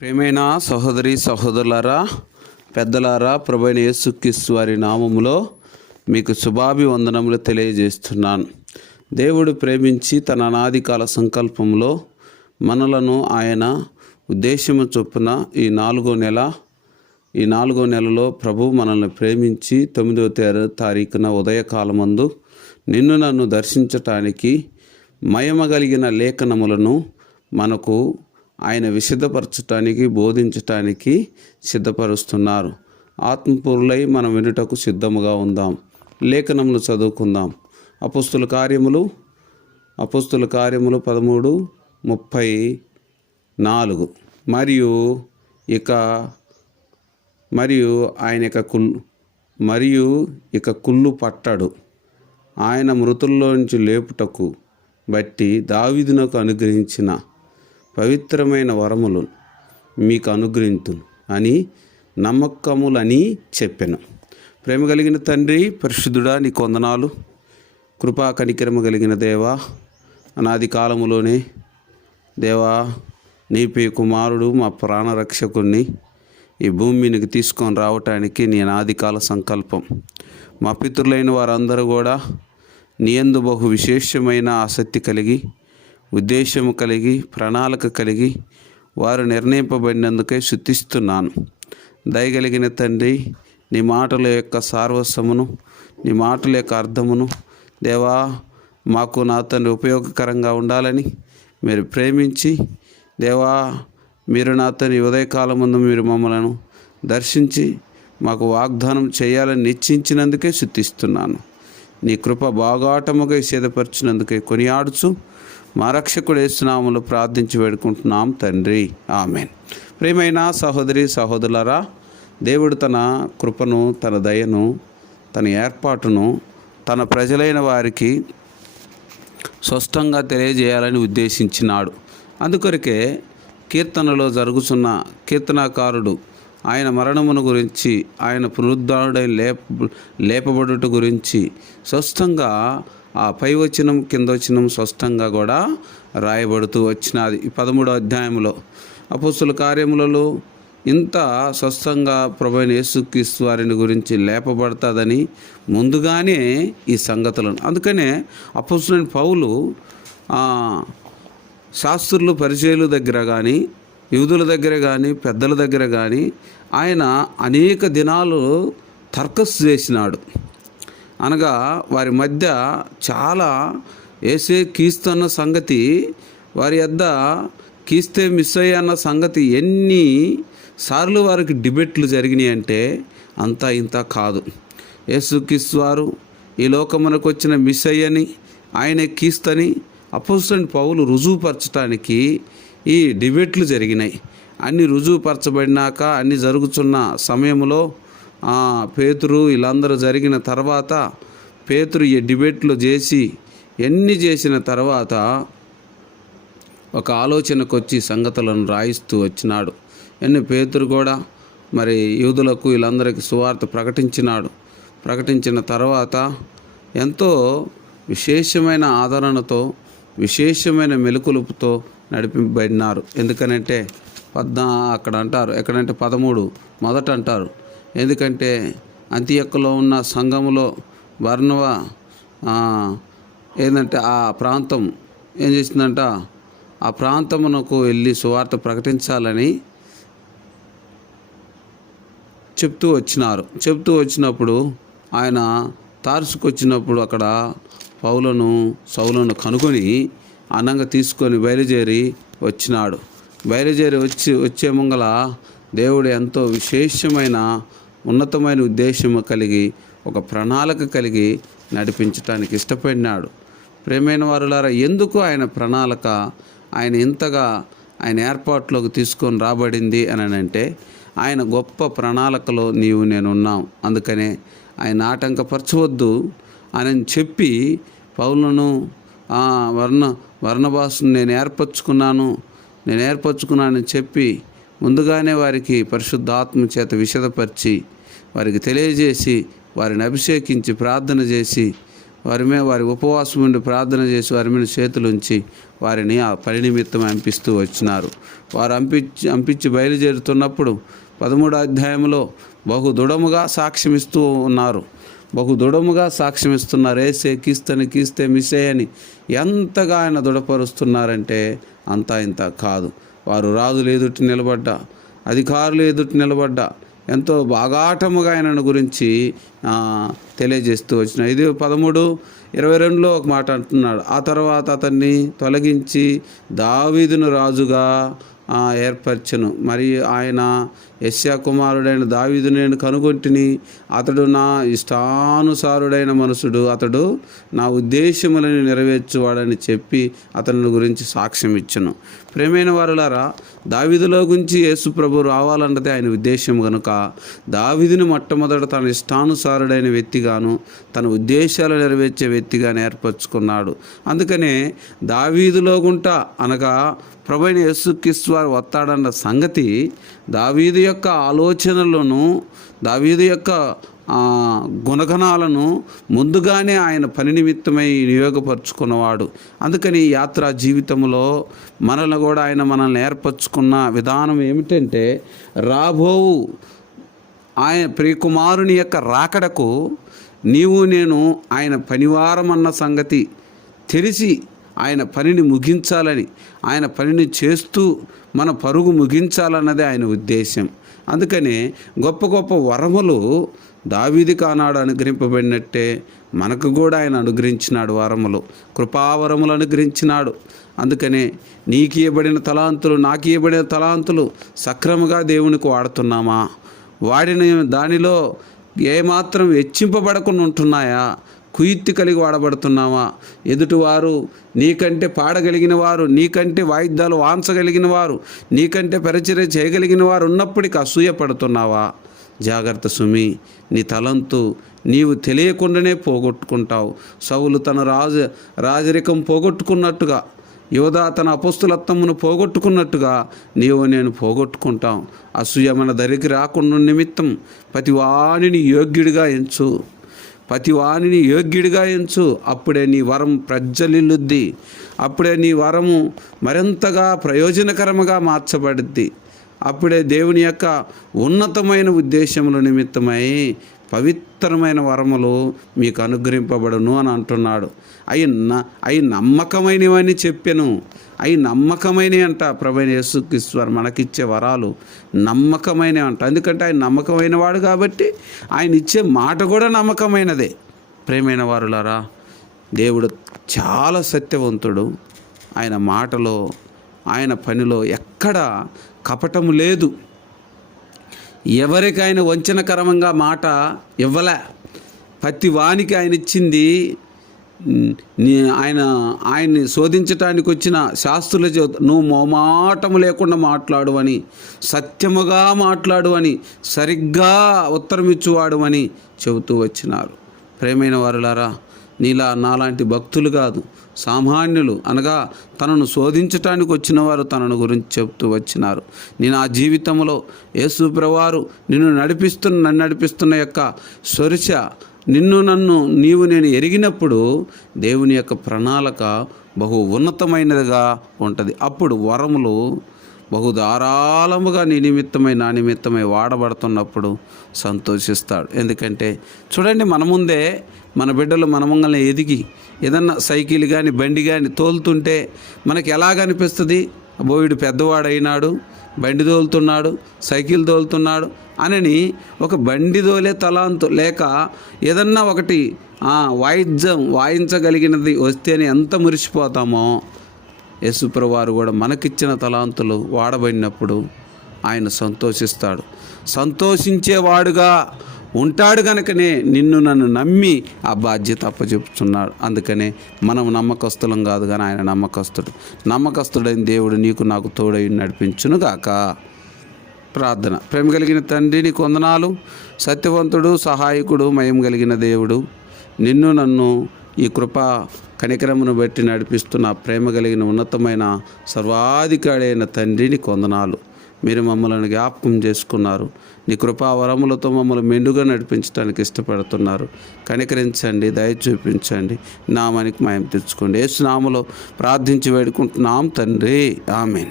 ప్రేమైన సహోదరి సహోదరులారా పెద్దలారా ప్రభైన యేసుక్రీస్తు వారి నామములో మీకు శుభాభివందనములు తెలియజేస్తున్నాను. దేవుడు ప్రేమించి తన అనాది కాల సంకల్పంలో మనలను ఆయన ఉద్దేశము చొప్పున ఈ నాలుగో నెల ఈ నాలుగో నెలలో ప్రభు మనల్ని ప్రేమించి తొమ్మిదవ తేదీ తారీఖున ఉదయకాలమందు నిన్ను నన్ను దర్శించటానికి మయమగలిగిన లేఖనములను మనకు ఆయన విశుద్ధపరచటానికి బోధించటానికి సిద్ధపరుస్తున్నారు. ఆత్మపూరులై మనం వినుటకు సిద్ధముగా ఉందాం. లేఖనములు చదువుకుందాం. అపుస్తుల కార్యములు అపుస్తుల కార్యములు పదమూడు ముప్పై నాలుగు. మరియు ఇక మరియు ఆయన ఇక కుళ్ళు మరియు ఇక కుళ్ళు పట్టడు. ఆయన మృతుల్లోంచి లేపుటకు బట్టి దావిదునకు అనుగ్రహించిన పవిత్రమైన వరములు మీకు అనుగ్రహింతును అని నమ్మకములని చెప్పాను. ప్రేమ కలిగిన తండ్రి పరిశుద్ధుడా నీ కొందనాలు కృపా కనికరమ కలిగిన దేవా అనాది కాలములోనే దేవా నీ పే కుమారుడు మా ప్రాణరక్షకుణ్ణి ఈ భూమి తీసుకొని రావటానికి నీ అనాదికాల సంకల్పం. మా పితృలైన వారందరూ కూడా నీ ఎందు బహు విశేషమైన ఆసక్తి కలిగి ఉద్దేశము కలిగి ప్రణాళిక కలిగి వారు నిర్ణయింపబడినందుకే శుద్ధిస్తున్నాను దయగలిగిన తండ్రి నీ మాటల యొక్క సార్వస్వమును నీ మాటల యొక్క అర్థమును దేవా మాకు నా తండ్రి ఉపయోగకరంగా ఉండాలని మీరు ప్రేమించి దేవా మీరు నా తండ్రి ఉదయకాలం ముందు మీరు మమ్మలను దర్శించి మాకు వాగ్దానం చేయాలని నిశ్చయించినందుకే శుద్ధిస్తున్నాను నీ కృప బాగాటముగా సిద్ధపరిచినందుకే కొనియాడుచు మా రక్షకుడు ఏసునాములు ప్రార్థించి వేడుకుంటున్నాం తండ్రి. ఆమెన్. ప్రియమైన సహోదరి సహోదరులరా దేవుడు తన కృపను తన దయను తన ఏర్పాటును తన ప్రజలైన వారికి స్పష్టంగా తెలియజేయాలని ఉద్దేశించినాడు. అందుకొరకే కీర్తనలో జరుగుతున్న కీర్తనాకారుడు ఆయన మరణమును గురించి ఆయన పునరుద్ధారుడైన లేప లేపబడుట గురించి స్పష్టంగా ఆ పై వచనం కింద వచనం స్పష్టంగా కూడా రాయబడుతూ వచ్చినది. ఈ పదమూడో అధ్యాయంలో అపోస్తుల కార్యములలో ఇంత స్వస్థంగా ప్రభుని యేసుక్రీస్తు వారిని గురించి లేపబడుతుందని ముందుగానే ఈ సంగతులను. అందుకనే అపోస్తులైన పౌలు శాస్త్రులు పరిచయలు దగ్గర కానీ యూదుల దగ్గర కానీ పెద్దల దగ్గర కానీ ఆయన అనేక దినాలు తర్కస్ చేసినాడు. అనగా వారి మధ్య చాలా ఏసే కీస్తున్న సంగతి వారి వద్ద కీస్తే మిస్ అయ్యన్న సంగతి ఎన్ని సార్లు వారికి డిబేట్లు జరిగినాయి అంటే అంతా ఇంత కాదు. యేసుక్రీస్తు వారు ఈ లోకమునకు వచ్చిన మిస్ అయ్యని ఆయన కీస్తని అపోజిషన్ పౌలు రుజువుపరచడానికి ఈ డిబేట్లు జరిగినాయి. అన్ని రుజువుపరచబడినాక అన్ని జరుగుతున్న సమయంలో పేతురు వీళ్ళందరూ జరిగిన తర్వాత పేతురు ఈ డిబేట్లు చేసి ఎన్ని చేసిన తర్వాత ఒక ఆలోచనకు వచ్చి సంగతులను రాయిస్తూ వచ్చినాడు. ఎన్ని పేతురు కూడా మరి యూదులకు వీళ్ళందరికీ సువార్త ప్రకటించినాడు. ప్రకటించిన తర్వాత ఎంతో విశేషమైన ఆదరణతో విశేషమైన మెలుకులుపుతో నడిపింపబడినారు. ఎందుకనంటే పద్నా అక్కడ అంటారు. ఎక్కడంటే పదమూడు మొదట అంటారు. ఎందుకంటే అంత్యక్కలో ఉన్న సంఘములో వర్ణవ ఏంటంటే ఆ ప్రాంతం ఏం చేసిందంట? ఆ ప్రాంతమునకు వెళ్ళి సువార్త ప్రకటించాలని చెప్తూ వచ్చినారు. చెప్తూ వచ్చినప్పుడు ఆయన తార్సుకొచ్చినప్పుడు అక్కడ పౌలను సౌలను కనుగొని అన్నంగా తీసుకొని బయలుదేరి వచ్చినాడు. బయలుదేరి వచ్చి వచ్చే ముంగల దేవుడు ఎంతో విశేషమైన ఉన్నతమైన ఉద్దేశము కలిగి ఒక ప్రణాళిక కలిగి నడిపించటానికి ఇష్టపడినాడు. ప్రేమైన వారులారా ఎందుకు ఆయన ప్రణాళిక ఆయన ఇంతగా ఆయన ఏర్పాట్లోకి తీసుకొని రాబడింది అని అంటే ఆయన గొప్ప ప్రణాళికలో నీవు నేను ఉన్నాం. అందుకనే ఆయన ఆటంకపరచవద్దు అని చెప్పి పౌలను వర్ణ వర్ణభాషను నేను ఏర్పరచుకున్నాను నేను ఏర్పరచుకున్నానని చెప్పి ముందుగానే వారికి పరిశుద్ధాత్మ చేత విషదపరిచి వారికి తెలియజేసి వారిని అభిషేకించి ప్రార్థన చేసి వారి మీద వారి ఉపవాసం ఉండి ప్రార్థన చేసి వారి మీద చేతులుంచి వారిని ఆ పరినిమిత్తం అంపిస్తూ వచ్చినారు. వారు అంపించి అంపించి బయలుదేరుతున్నప్పుడు పదమూడో అధ్యాయంలో బహు దృఢముగా సాక్ష్యమిస్తూ ఉన్నారు. బహు దృఢముగా సాక్ష్యమిస్తున్నారు. ఏసే కీస్తని కీస్తే మిసే అని ఎంతగా ఆయన దృఢపరుస్తున్నారంటే అంతా ఇంత కాదు. వారు రాజులు ఎదుటి నిలబడ్డా అధికారులు ఎదుటి నిలబడ్డా ఎంతో బాగాటముగా ఆయనను గురించి తెలియజేస్తూ వచ్చిన. ఇది పదమూడు ఇరవై రెండులో ఒక మాట అంటున్నాడు. ఆ తర్వాత అతన్ని తొలగించి దావీదును రాజుగా ఏర్పరచను. మరియు ఆయన యశ్యా కుమారుడైన దావీదు నేను కనుగొంటిని. అతడు నా ఇష్టానుసారుడైన మనుషుడు అతడు నా ఉద్దేశములను నెరవేర్చువాడని చెప్పి అతని గురించి సాక్ష్యం ఇచ్చను. ప్రేమైన వారులారా దావీదులో గురించి యేసు ప్రభు రావాలన్నదే ఆయన ఉద్దేశం కనుక దావీదుని మొట్టమొదట తన ఇష్టానుసారుడైన వ్యక్తిగాను తన ఉద్దేశాలు నెరవేర్చే వ్యక్తిగాను ఏర్పరచుకున్నాడు. అందుకనే దావీదులో గుంట అనగా ప్రభుని యేసుక్రీస్తు వారు వస్తాడన్న సంగతి దావీదు యొక్క ఆలోచనలను దావీదు యొక్క గుణగణాలను ముందుగానే ఆయన పని నిమిత్తమై వినియోగపరుచుకున్నవాడు. అందుకని యాత్రా జీవితంలో మనల్ని కూడా ఆయన మనల్ని ఏర్పరచుకున్న విధానం ఏమిటంటే రాబోవు ఆయన ప్రియకుమారుని యొక్క రాకడకు నీవు నేను ఆయన పనివారం అన్న సంగతి తెలిసి ఆయన పనిని ముగించాలని ఆయన పనిని చేస్తూ మన పరుగు ముగించాలన్నదే ఆయన ఉద్దేశం అందుకని గొప్ప గొప్ప వరములు దావీదికి ఆనాడు అనుగ్రహింపబడినట్టే మనకు కూడా ఆయన అనుగ్రహించినాడు వరములు. కృపావరములు అనుగ్రహించినాడు. అందుకనే నీకు ఇవ్వబడిన తలాంతులు నాకు ఇవ్వబడిన తలాంతులు సక్రమంగా దేవునికి వాడుతున్నామా? వాడిన దానిలో ఏమాత్రం హెచ్చింపబడకుండా ఉంటున్నాయా? కుయుక్తి కలిగి వాడబడుతున్నావా? ఎదుటివారు నీకంటే పాడగలిగిన వారు నీకంటే వాయిద్యాలు వాంచగలిగిన వారు నీకంటే పరిచర్య చేయగలిగిన వారు ఉన్నప్పటికీ అసూయ పడుతున్నావా జాగ్రత్త సుమి నీ తలంతు నీవు తెలియకుండానే పోగొట్టుకుంటావు. సవులు తన రాజ రాజరికం పోగొట్టుకున్నట్టుగా యువదా తన అపస్తులత్తమును పోగొట్టుకున్నట్టుగా నీవు నేను పోగొట్టుకుంటాం. అసూయ మన దరికి రాకుండా నిమిత్తం ప్రతి వాణిని యోగ్యుడిగా ఎంచు. ప్రతి వాణిని యోగ్యుడిగా ఎంచు. అప్పుడే నీ వరం ప్రజ్వలిల్లుద్ది. అప్పుడే నీ వరము మరింతగా ప్రయోజనకరముగా మార్చబడుద్ది. అప్పుడే దేవుని యొక్క ఉన్నతమైన ఉద్దేశముల నిమిత్తమై పవిత్రమైన వరములు మీకు అనుగ్రహింపబడును అని అంటున్నాడు. అవి న అవి నమ్మకమైనవని చెప్పాను. అవి నమ్మకమైనవి అంట ప్రభైన యేసుక్రీశ్వర్ మనకిచ్చే వరాలు. నమ్మకమైనవి అంట. ఎందుకంటే ఆయన నమ్మకమైన వాడు కాబట్టి ఆయన ఇచ్చే మాట కూడా నమ్మకమైనదే. ప్రేమైన వారులారా దేవుడు చాలా సత్యవంతుడు. ఆయన మాటలో ఆయన పనిలో ఎక్కడ కపటము లేదు. ఎవరికైనా వంచనకరంగా మాట ఇవ్వలే. ప్రతి వానికి ఆయన ఇచ్చింది ఆయన ఆయన్ని శోధించటానికి వచ్చిన శాస్త్రుల చేత నువ్వు మొమాటము లేకుండా మాట్లాడు అని సత్యముగా మాట్లాడు అని సరిగ్గా ఉత్తరం ఇచ్చువాడు అని చెబుతూ వచ్చినారు. ప్రేమైన వారులారా నీలా నాలాంటి భక్తులు కాదు. సామాన్యులు అనగా తనను శోధించటానికి వచ్చిన వారు తనను గురించి చెప్తూ వచ్చినారు. నేను ఆ జీవితంలో యేసుప్రవారు నిన్ను నడిపిస్తున్న నన్ను నడిపిస్తున్న యొక్క స్వరిశ నిన్ను నన్ను నీవు నేను ఎరిగినప్పుడు దేవుని యొక్క ప్రణాళిక బహు ఉన్నతమైనదిగా ఉంటుంది. అప్పుడు వరములు బహు ధారాళముగా నీ నిమిత్తమై నా నిమిత్తమై వాడబడుతున్నప్పుడు సంతోషిస్తాడు. ఎందుకంటే చూడండి మన ముందే మన బిడ్డలు మన ముంగల్ని ఎదిగి ఏదన్నా సైకిల్ కానీ బండి కానీ తోలుతుంటే మనకి ఎలాగనిపిస్తుంది బోయుడు పెద్దవాడైనాడు బండి తోలుతున్నాడు సైకిల్ తోలుతున్నాడు అనని ఒక బండి తోలే తలాంతు లేక ఏదన్నా ఒకటి వాయిద్యం వాయించగలిగినది వస్తేనే ఎంత మురిసిపోతామో యేసుప్రవారు కూడా మనకిచ్చిన తలాంతులు వాడబడినప్పుడు ఆయన సంతోషిస్తాడు. సంతోషించేవాడుగా ఉంటాడు కనుకనే నిన్ను నన్ను నమ్మి ఆ బాధ్యత అప్పచెప్తున్నాడు అందుకనే మనం నమ్మకస్తులం కాదు కానీ ఆయన నమ్మకస్తుడు. నమ్మకస్తుడైన దేవుడు నీకు నాకు తోడై నడిపించునుగాక. ప్రార్థన. ప్రేమ కలిగిన తండ్రి నీకు వందనాలు సత్యవంతుడు సహాయకుడు మయం కలిగిన దేవుడు. నిన్ను నన్ను ఈ కృప కనికరమును బట్టి నడిపిస్తున్న ప్రేమ కలిగిన ఉన్నతమైన సర్వాధికారైన తండ్రిని కొందనాలు. మీరు మమ్మల్ని జ్ఞాపకం చేసుకున్నారు. నీ కృపావరములతో మమ్మల్ని మెండుగా నడిపించడానికి ఇష్టపడుతున్నారు. కనికరించండి దయ చూపించండి. నామానికి మాయం తెచ్చుకోండి. ఏసునామలో ప్రార్థించి వేడుకుంటున్నాం తండ్రి. ఆమెన్.